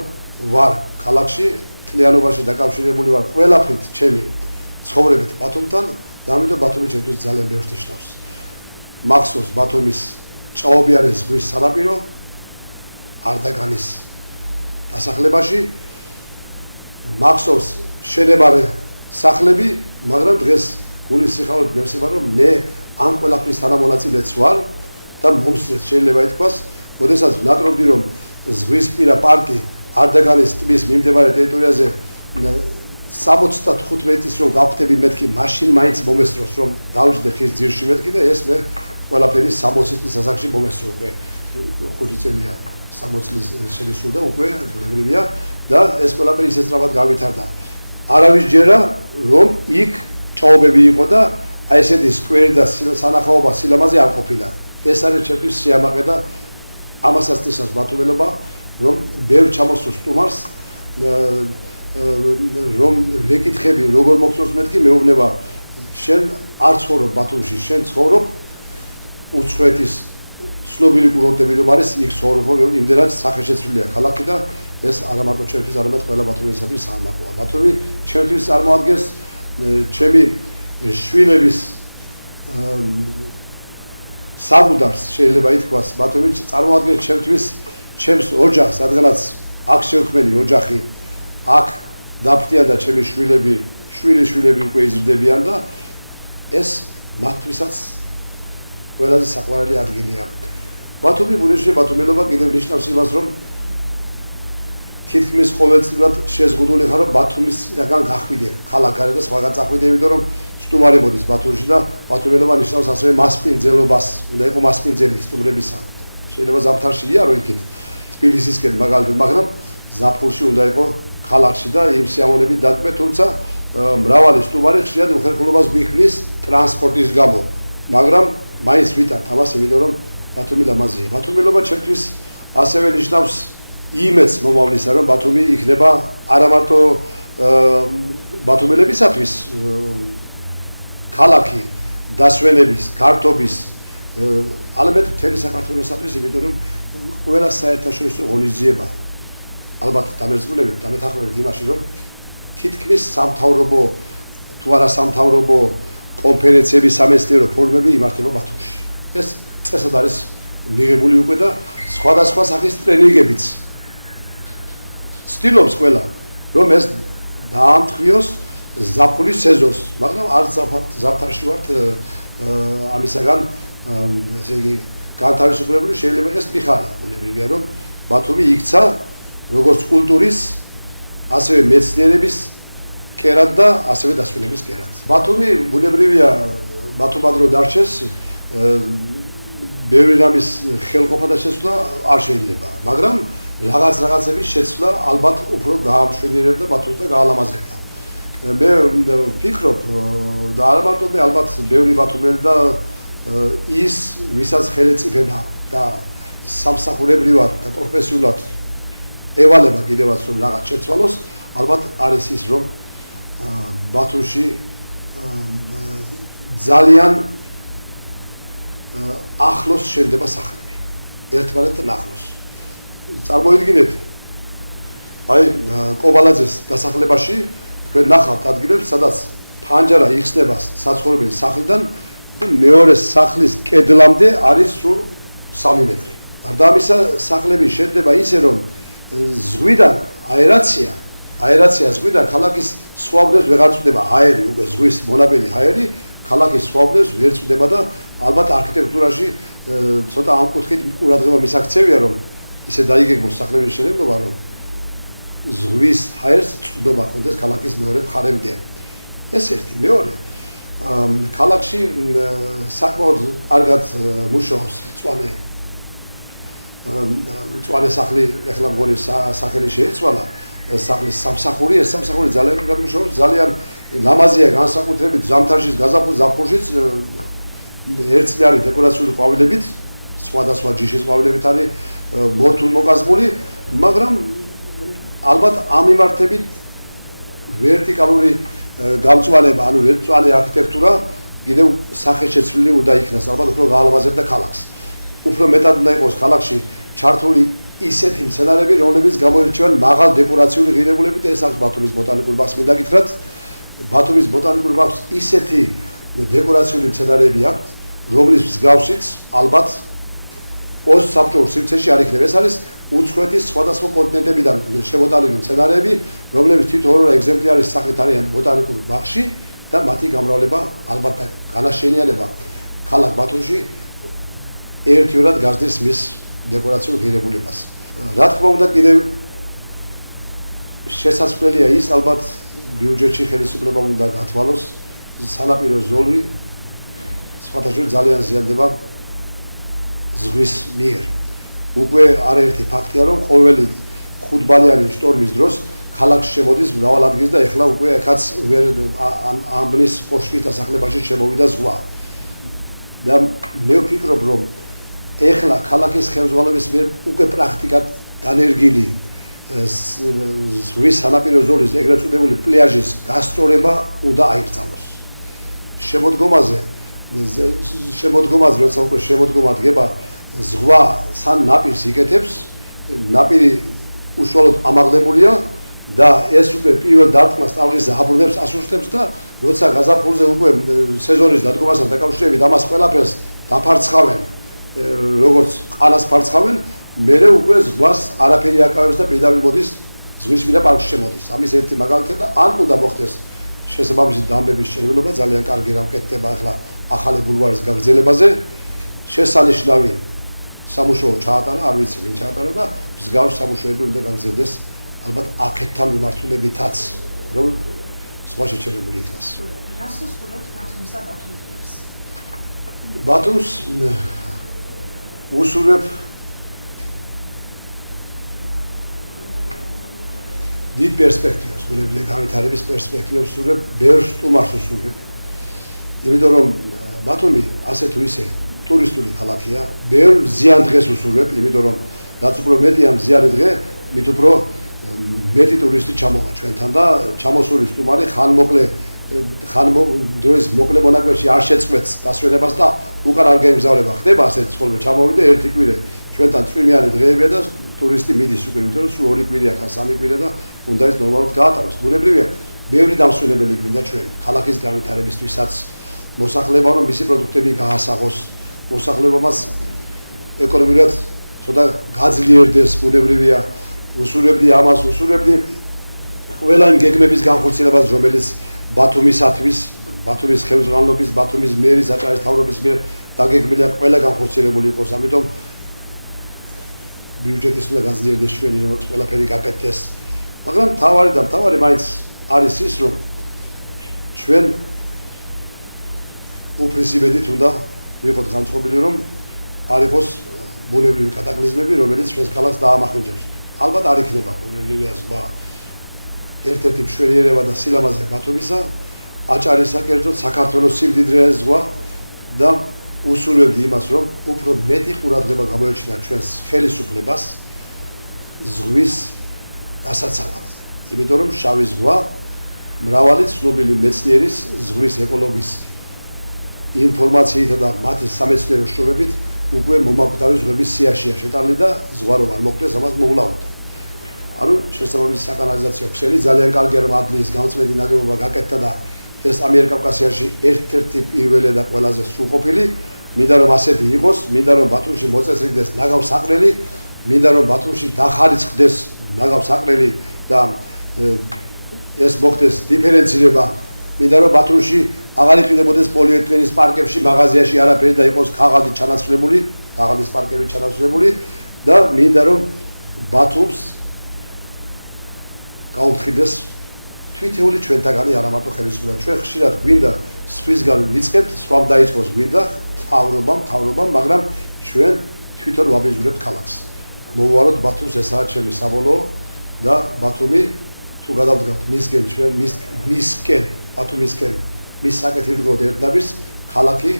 ვარ ქალაქში, მთლიანობაში დაკავშირებული ვარ ყველაფრით ჩემი ცხოვრებით ბათუმთან და ამიტომ ბათუმი ჩემთვის ძალიან ბევრს ნიშნავს. მახსოვს ბათუმის ჭაობიანი ზღვის სანაპირო არდაგანის დასახლებაში, მახსოვს შენებარე სახლები, მაგრამ დღეს გულის სიხარულით მევსება, რომ მე ამ ყველაფრის თანამონაწილეც ვარ და მომსწრეთ შეიძლება ითქვას, როდესაც ვნატრობდი, რომ ზღვისპირა პარკი არდაგანის ტბის მიმდებარე ტერიტორიაზე 75 წლის რომ გავხდები მეთქი, მაშინ მაინც მომესწროს, რომ დავждე ხის ძირში მეთქი და ეს მე ყველაფერი 60 წლის ასაკში მომესწრო უკვე 5 წელია 60 წლის შემისრულდა უკვე ბუნებრივია და ეს ყველაფერი ისე სწრაფად გავითარდა. არავის ჯერა რომ იქ ჭაობები იყო და აი ესეთი სკვერი და სანახაობა სილამაზე არ ყოფილა. ეს არის ჩემთვის სიამაყე და ამასაც ნიშნავს ბათუმელობა, რომ ბევრ ჩამოსულ სტუმარს რომ ვეკითხები როგორ მოგწონს მეთქი, მეუბნება შენ არ ცხოვრობ ბათუმში, შენ ცხოვრობ უცხოეთის ცნობილი კურორტები რომ არის, იქ ცხოვრობ, იმდენად სახეშეცვლილია ქალაქი და ეს არა მარტო ჩემთვის, არამედ ყველა ბათუმელისათვის საამაყოა. ბათუმი ჩემთვის წარმოადგენს ჩემი შვილების საბუდარს, შეიძლება ითქვას. ბათუმი წარმოადგენს ჩემთვის ჩემს ოჯახს, რადგანაც აქ შევქმენი ოჯახი, აქ დაფრთიან და ჩემი შვილიშვილები უკვე იზრდებიან და ეს მათთვისაც ყველაზე საყვარელი ადგილია. ბათუმი ბუნებრივია, ბათუმელობა კიდევ ნიშნავს იმას, რომ თითქმის ყოველწლიურად შეზღუდული ხარ, რომ ბათუმისგან გახვიდე ქალაქ გარეთ და სხვაგან წახვიდე, იმიტომ რომ სტუმარი მოდის ბათუმში და ბათუმელობა ნიშნავს ასევე მასპინძელობას, უნდა იყო მასპინძელი სტუმრებისა. შეიძლება ზამთარში იარო იქით თბილისისკენ მაგალითად, მაგრამ ზაფხულში უნდა იყო ქალაქში და იმ სიამოვნებით დატყვე, თუმცა მრავალი სტუმარი ხშირად უხერხულობას გვიქმნის ტრანსპორტის გამო, მაგრამ მაინც ვითართ ამას, იმიტომ რომ ბათუმი ლამაზია. ბათუმელობა ჩემთვის ასევე ნიშნავს იმედს მომავლისა, რომ ბათუმი იქნება არა მარტო ბათუმელებისათვის ქალაქი დასვენების, გართობის, ალბათ მთელი საქართველოსათვის, იმიტომ რომ ყველა საერთაშორისო ღონისძიება ალბათ დამერწმუნებით, დამეთანხმებით იმაში, რომ თითქმის სამთავრობო თუ არა სამთავრობო კონფერენციები, სამეცნიერო ფორუმები იმართება ბათუმში. ეს წესად არის მიღებული უკვე და სხვადასხვა სახის ტრენინგებიც ცდილობს ყველა, რომ ეს დაამტყიოს ზაფხულის სეზონს, მაგრამ არც ზამთარში ვართ ამისაგან, ესე იგი, განთავისუფლებული შეიძლება ეს მიხარი. ბუნებრივია, რომ ბათუმი იქცა როგორც კულტურის, ასევე მეცნიერების კერად და ასევე დასვენების კერად. ბათუმი ბუნებრივია, ბათუმად რო დარჩეს, ბევრი რამის ხელყოფა და შეცვლა არ შეიძლება, მაგრამ რაღაცების შეცვლა ალბათ უფრო გაამშვენიერებდა ბათუმს და გაალამაზებდა. მე ვფიქრობ და არა მარტო მე, ალბათ ბევრი ბათუმელი და ის, ვისაც ხელეწიფება და სამსახურებრივად და პროფესიულად ევალება კიდევაც რომ რაღაც შეცვალოს, ალბათ არის ის, რომ ბათუმში ძალიან ახლოს შენდება სახლები, ერთმანეთთან ახლოს. წარმოიდგინეთ, აი კობალაძეს დასახლებაში თქვენ ნახავთ ადგილებს, სადაც ფანჯარა იხსნება საცხოვრებელი სახლიდან, მეორე სახლის კედლამდე არის სულ 3 მეტრი. გარდა ამისა, სახლები შენდება ისე, რომ ზღვიდან აერაცია ზღვიდან ქალაქის სხვაობებს ვეღარ წვდება აერი, უკვე ზღვის მონაბელი აერი ქალაქის სხვაობებს ვერ წვდება და ალბათ არქიტექტურაში ცოტა ამ კუთხით ყურადღება მისაქცევია, რომ ისე დაიგეგმოს სახლების შენობობა, რომ ზღვის აერს წვდომა ჰქონდეს ქალაქის მეორე მხარემდე. ეს ერთი. მეორე, ქალაქში საკმაოდ კარგად მუშაობს მწვანე სახლი, ეხლა მგონი სახელი შეეცვალა, სახლის სამსახური, ეს სამსახური ძალიან კარგად მუშაობს, ძალიან ლამაზია განსაკუთრებით ზამთარშიც, ზაფხულშიც ერთწლიანი დეკორაციული ყვავილებით, სხვადასხვა ჯიშის ყვავილებით არის მორთულ მოკაზმული, მაგრამ ალბათ ამ მიმართებით ვერტიკალური გამწვანება, ანუ ვერტიკალური არქიტექტურა კიდევ სახეშეცვლილი უნდა იქნას, ალბათ უფრო გაალავაზებდა ქალაქს. უფრო მეტად უნდა იყოს ქალაქში ჩართული ისეთი მცენარეები, რომლებიც გამოირჩევიან მაღალ დეკორაციული ღირებულებით, ეს აქვს ბათუმის ბოტანიკურ ბაღს მინდა გითხრათ. ბათუმის ბოტანიკურ ბაღს ისეთი დეკორაციული მცენარეები აქვს, რომლის მსგავსიც ალბათ პოსტსაბჭოურ სივრცეში არ იქნება. ეს არის უცხოეთის სხვადასხვა კონტინენტებიდან შემოტანილი მცენარეები, რომლებიც თითოეულ ეგზემპლიარის სახით არიან ბოტანიკურ ბაღში და მათი გამრავლება ალბათ განაშენიანება ქალაქ ბათუმში ერთიურად გაზრდის მის დეკორაციულ ღირებულებას. რა თქმა უნდა, კიდევ შესაძლებელია ის ალბათ ბიუჯეტში ხელისუფლებამ უნდა გათვალოს სანაპირო ზოლი სხვათა შორის ძალიან ზიანდება ზღვის მიერ. უკვე არაერთი ფაქტია, რომ ყოველი ხუთბალიანი შტორმის დროს ქალაქში შემოდის მრავალ ადგილს და ეხლა უკვე ეხაც ვერ ამბნის კოშკის დასახლებაში შემოვიდა ზღვა. და მე ვფიქრობ, რომ ეხლა ქალაქის ხელმძღვანელობის მიერ უკვე პრაქტიკად დანერგილი ზღვის სანაპირო ზოლის ეგრეთ წოდებული პლაჟის გასწორება უნდა აიკრძალოს. შემოდგომაზე, როცა უკვე შემოდგომა დგება, ზღვა სან ნაპირს იკეთებს, ნაპირი უშუალოდ ამაღლებულია და ეს უკვე პირველ დარტყმას ტალღის აბრუნებს, ასუსტებს და როცა გაზაფხულზე უკვე სეზონის დადგომასთან დაკავშირებით ამას ყველაფერს დაფარცხავენ, როგორც ყანას ფარცხავენ, მერე უკვე ზღვას არაფერი აკავებს და პირდაპირ მოდის ზღვისპირა პარკში შემოდის. ამის ერთი მაგალითია და ან უნდა მოხდეს შესაბამისი დამბების შენელობა, ძალიან კარგი რამ კეთდება ახლა ახალი ბულვარის გაგრძელებაზე. შესანიშნავი სამუშაო ჩაატარა, არ ვიცი ვინ ჩაატარა და მსგავს სამუშაოები უნდა გაგრძელდეს ალბათ აქეთთან მიმართულებითაც, რომ სხვა შეჩერებული იქნას. რას უსურვებთ ბათუმს და ბათუმელებს? ბათუმს უსურვებ დიდ პერსპექტივას, გულებზე განვითარების პერსპექტივას უსურვებ, ბევრ სტუმარს უსურვებ. იმიტომ რომ ბათუმი ასე თუ ისე ტურისტული ქალაქია, ბევრ ზიან დღეს უსურვებ, იმიტომ რომ რაც უფრო მეტია მზიანი დღე, მით უფრო მეტი ტურისტი ჩამოვა ჩვენთან და ჩამოსული სტუმარი დროის მოკლე მონაკვეთში არ შეწყვეტს დასვენებას და უკან არ გაემგზავრება. ხდება ასეთი ცხოვრება, ჩამოვიდა ერთი კვირე ჩვენთან წვიმიანი დღეებია და ტურისტი მიდის უკვე, იმიტომ რომ სულ 2 კვირია ხარ, 3 კვირა და უნდა ის ნორმალურად გაატაროს. ბუნებრივია, ბევრი დამსვენებელი გვინდა ჩვენ ქალაქის განვითარებისთვისაც, მოსახლეობა რომ მისი პროდუქტები გაასაღოს, მოსახლეობას ეკონომიურად ცოტა გაძლიერდეს, ბუნებრივია, უსურვებდი ამას, უსურვებდი ყველა იმ გეგმების განხორციელებას, რომელიც ბათუმისათვის, ბათუმის ხელმძღვანელობის, ბათუმის მერის აჭარის მთავრობის მიერ დაგეგმილია ყველა განხორციელებული იყოს. ამიტომ ბიუჯეტის უნდა გაძლიერდეს ჩვენი, როგორც ყველაფერი გაკეთდეს. მაგრამ თავარი მაინც არის ის, რომ ჩვენ უფრისიბედით უნდა ვიყოთ განწყობილი, რომ არ იყოს ბუნებრივი კატაკლიზმები, რომელიც ჩვენს ქალაქს დაამახინჯებს. ალბათ არ იქნება ბუნებრივია ზღვა ერთ-ერთი მშვენიერება და სილამაზე ბათუმისა, აჭარისა, კერძოდ საქართველოს სიმდიდრეა ზღვა და უსურვებდი იმას, რომ უფრო მეტი ყურადღება გამოეჩინა ჩვენს ხელისუფლებას ზღვის დასაცავად. იმიტომ რომ შავი ზღვა მრავალი ცნობილი მეცნიერის ზღვის ეკოლოგიის ინფორმაციით და მათი სამეცნიერო შრომებით უკვე მომაკვდავი ზღვების სიაშია შეტანილი და ზღვა რომ არ მოკვდეს, ამას მოულაუდა. ანუ შესაბამისი საკანალიზაციო ქსელი ძალიან კარგია, რომ ადლის გამწმენდი ნაგებობა გაკეთდა და ეს ამიერკავკასიაში ერთ-ერთი პირველი და ყველაზე სრულყოფილი. მინდა რომ ასეთი იყოს, მინდა რომ ბათუმში მოწესრიგდეს ნაგავსაყრელი, მინდა რომ ბათუმში დახარიცხდეს ნაგავსაყრელი და ეს მოხდეს დიფერენცირება. მინდა რომ ბათუმში აღარ იყიდებოდეს პოლიეთილენის პარკებში, მაღაზიაში არაფერი და იყოს ქაღალდით ჩანაცვლებული, ქაღალდის პარკებით ჩანაცვლებული და მინდა რომ ბათუმს გაუფრთხილდეს თვითეული ჩვენთაგანი, არა მარტო ხელისუფლება. ჩვენ ხშირად გვინდა სხვისგან ვიწყებთ, სხვამ დაიწყოს გვინდა მთავრობამ, მაგრამ ჩვენ თვითონ ვაბეზურებთ ქალაქს. მოვუაროთ ბათუმს, ესაა ჩემი საბოლოო და ბათუმი თუ გადავდგავთ მისკენ ჩვენ მისკენ ბათუმისკენ მის საკეთილდღეოდ ერთნაბის ქალაქი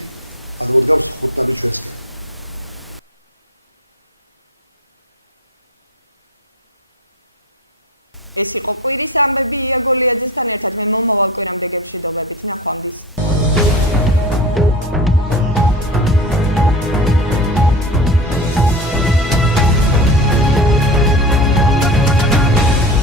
გადმოდგავს 5 ნაბის ჩვენსკენ. ეს იყო კვირის ამბები იაგოლიაძესთან ერთად მე მომავალ კვირამდე გემშვიდობებით ნახვამდის